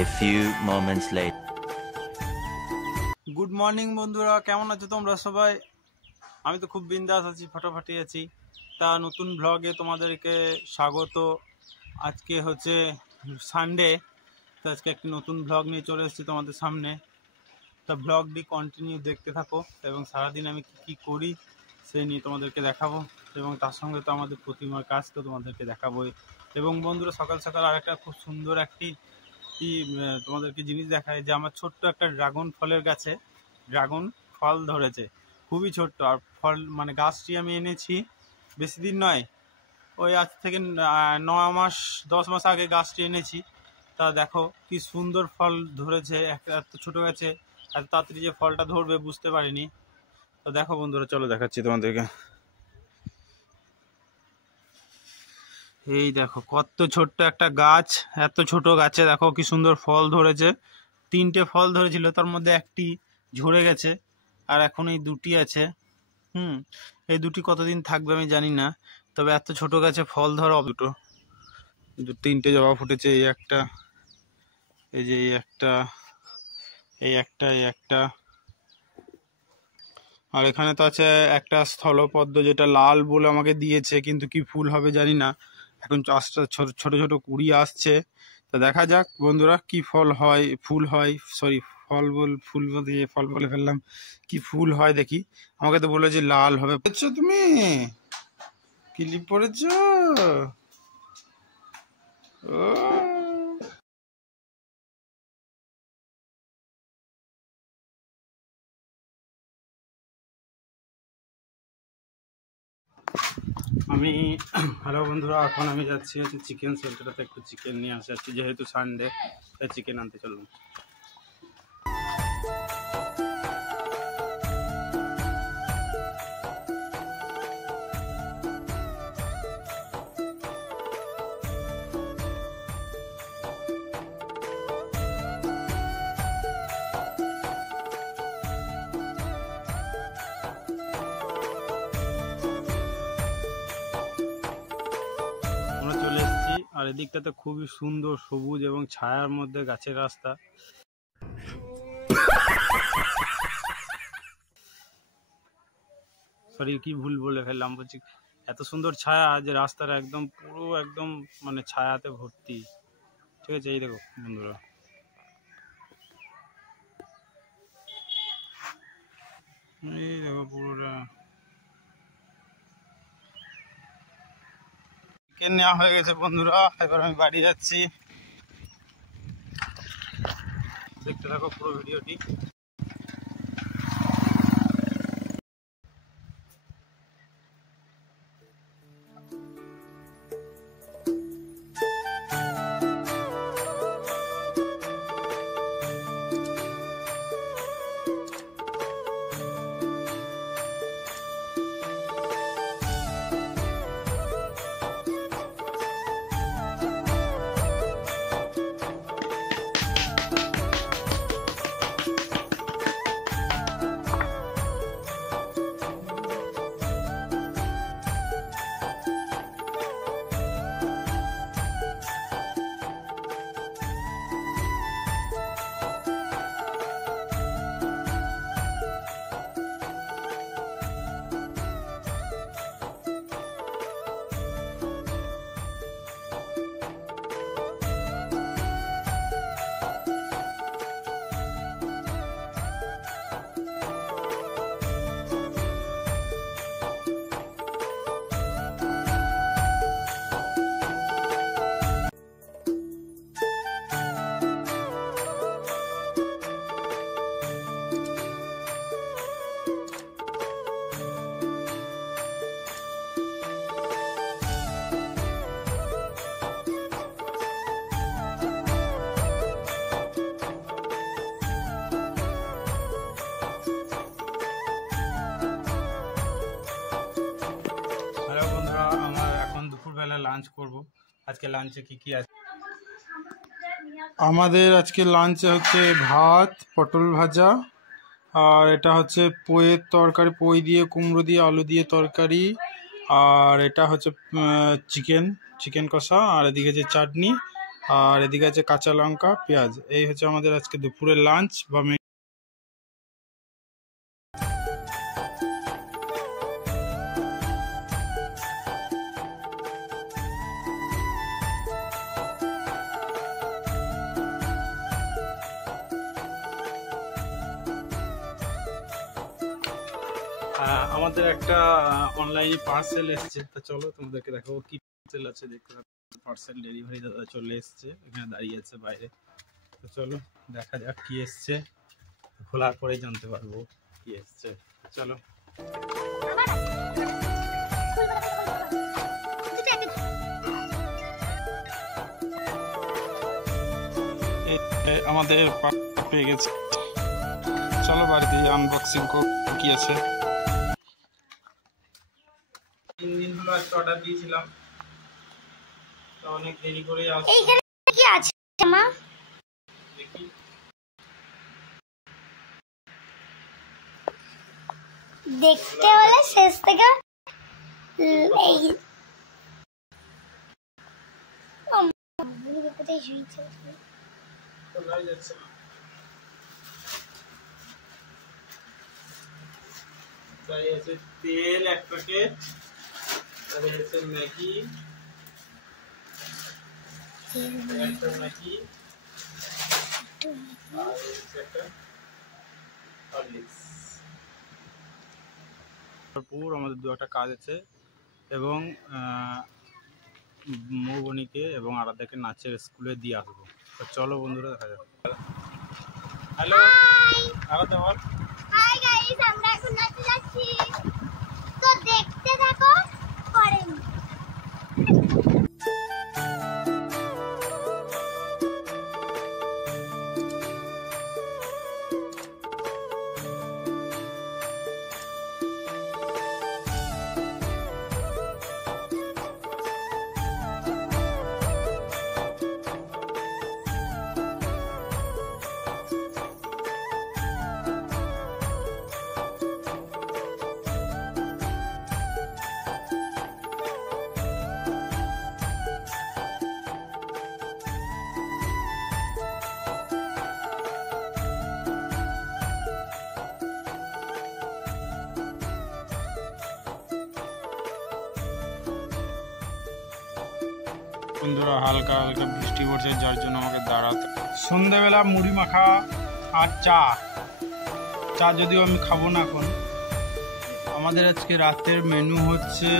A few moments later. Good morning বন্ধুরা, কেমন আছো তোমরা সবাই? আমি তো খুব বিন্দাস আছি, ফাটাফাটি আছি। তা নতুন ব্লগে তোমাদেরকে স্বাগত। আজকে হচ্ছে সানডে, তো আজকে একটি নতুন ব্লগ নিয়ে চলে এসেছি তোমাদের সামনে। তা ব্লগটি কন্টিনিউ দেখতে থাকো এবং সারাদিন আমি কী করি সেই নিয়ে তোমাদেরকে দেখাবো, এবং তার সঙ্গে তো আমাদের প্রতিমার কাজ তো তোমাদেরকে দেখাবোই। এবং বন্ধুরা, সকাল সকাল আর একটা খুব সুন্দর একটি তোমাদেরকে জিনিস দেখায় যে আমার ছোট্ট একটা ড্রাগন ফলের গাছে ড্রাগন ফল ধরেছে, খুবই ছোট্ট। আর ফল মানে গাছটি আমি এনেছি বেশি দিন নয়, ওই আজ থেকে 10 মাস আগে গাছটি এনেছি। তা দেখো কি সুন্দর ফল ধরেছে, এত ছোট গাছে এত তাড়াতাড়ি যে ফলটা ধরবে বুঝতে পারিনি। তো দেখো বন্ধুরা, চলো দেখাচ্ছি তোমাদেরকে। এই দেখো কত ছোট্ট একটা গাছ, এত ছোট গাছে দেখো কি সুন্দর ফল ধরেছে। 3টে ফল ধরেছিল, তার মধ্যে একটি ঝরে গেছে আর এখন এই 2টি আছে। এই 2টি কতদিন থাকবে আমি জানি না, তবে এত ছোট গাছে ফল ধরা দুটো 3টে জবা ফুটেছে। এই একটা, এই যে এই একটা, এই একটা, এই একটা, আর এখানে তো আছে একটা স্থলপদ্ম, যেটা লাল বলে আমাকে দিয়েছে, কিন্তু কি ফুল হবে জানি না। এখন চাষটা ছোট ছোট কুড়ি আসছে, তো দেখা যাক বন্ধুরা কি ফল হয়, ফুল হয়, সরি ফুল দিয়ে ফল বলে ফেললাম, কি ফুল হয় দেখি। আমাকে তো বলে যে লাল হবে। পড়েছো তুমি? ক্লিপ পড়েছো? ও আমি হ্যালো বন্ধুরা, এখন আমি যাচ্ছি হচ্ছে চিকেন সেন্টারেতে, একটু চিকেন নিয়ে আসছি, যেহেতু সানডে তাই চিকেন আনতে চললাম। আমরা চলে এসেছি, আর এদিকটাতে খুবই সুন্দর সবুজ এবং ছায়ার মধ্যে গাছের রাস্তা। সরি, কি ভুল বলে ফেললাম, বলছি এত সুন্দর ছায়া যে রাস্তার একদম পুরো একদম মানে ছায়াতে ভর্তি। ঠিক আছে, এই দেখো বন্ধুরা, এই দেখো পুরোটা চিকেন নেওয়া হয়ে গেছে বন্ধুরা। এবার আমি বাড়ি যাচ্ছি, দেখতে থাকো পুরো ভিডিওটি। লাঞ্চ করব। আজকে লাঞ্চে কি আছে? আমাদের আজকে লাঞ্চে হচ্ছে ভাত, পটল ভাজা, আর এটা হচ্ছে পোয়ের তরকারি, পই দিয়ে কুমড়ো দিয়ে আলু দিয়ে তরকারি, আর এটা হচ্ছে চিকেন কষা, আর এদিকে আছে চাটনি, আর এদিকে আছে কাঁচা লঙ্কা পেঁয়াজ। এই হচ্ছে আমাদের আজকে দুপুরের লাঞ্চ বা আমাদের একটা অনলাইনে পার্সেল এসছে। তো চলো তোমাদেরকে দেখাবো কি পার্সেল আছে। দেখতে পার্সেল ডেলিভারি দাদা চলে এসছে, এখানে দাঁড়িয়ে আছে বাইরে। তো চলো দেখা যাক কি এসছে, খোলার পরে জানতে পারবো কি এসছে। চলো আমাদের পেয়ে গেছে। চলো বাড়িতে আনবক্সিং কি আছে। 3 দিন হলো আজকে অর্ডার দিয়েছিলাম, তো অনেক দেরি করে আসছে। এইখানে কি আছে মা? দেখি দেখতে হলে শেষ থেকে এই কোথায় শুয়েছে তো লাই যাচ্ছে না। তাই আছে তেল 1 প্যাকেট, আর আছে ম্যাগি, একটা ম্যাগি, আর একটা হরলিক্স। তারপর আমাদের 2টা কাজ আছে, এবং মৌবনীকে এবং আরাধ্যাকে নাচের স্কুলে দিয়ে আসবো। তো চলো বন্ধুরা দেখা যাক। হ্যালো আরাধ্যা বল। হাই গাইস, আমরা এখন নাচতে যাচ্ছি, তো দেখতে থাকো পরে। বন্ধুরা হালকা হালকা বৃষ্টি পড়ছে, যার জন্য আমাকে দাঁড়াতে। সন্ধ্যাবেলা মুড়ি মাখা আর চা যদিও আমি খাবো না এখন। আমাদের আজকে রাতের মেনু হচ্ছে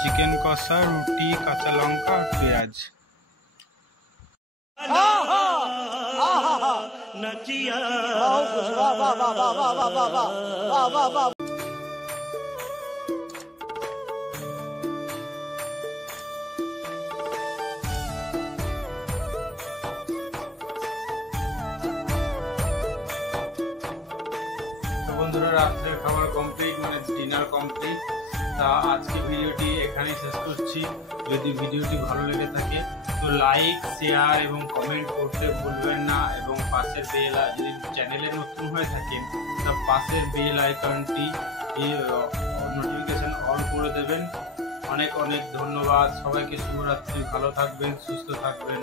চিকেন কষা, রুটি, কাঁচা লঙ্কা আর পেঁয়াজ। বন্ধুরা রাত্রের খাবার কমপ্লিট, মানে ডিনার কমপ্লিট। তা আজকে ভিডিওটি এখানেই শেষ করছি। যদি ভিডিওটি ভালো লেগে থাকে তো লাইক, শেয়ার এবং কমেন্ট করতে ভুলবেন না, এবং পাশের বেল, যদি চ্যানেলে নতুন হয়ে থাকেন তা পাশের বেল আইকনটি নোটিফিকেশন অন করে দেবেন। অনেক অনেক ধন্যবাদ সবাইকে। শুভরাত্রি, ভালো থাকবেন, সুস্থ থাকবেন।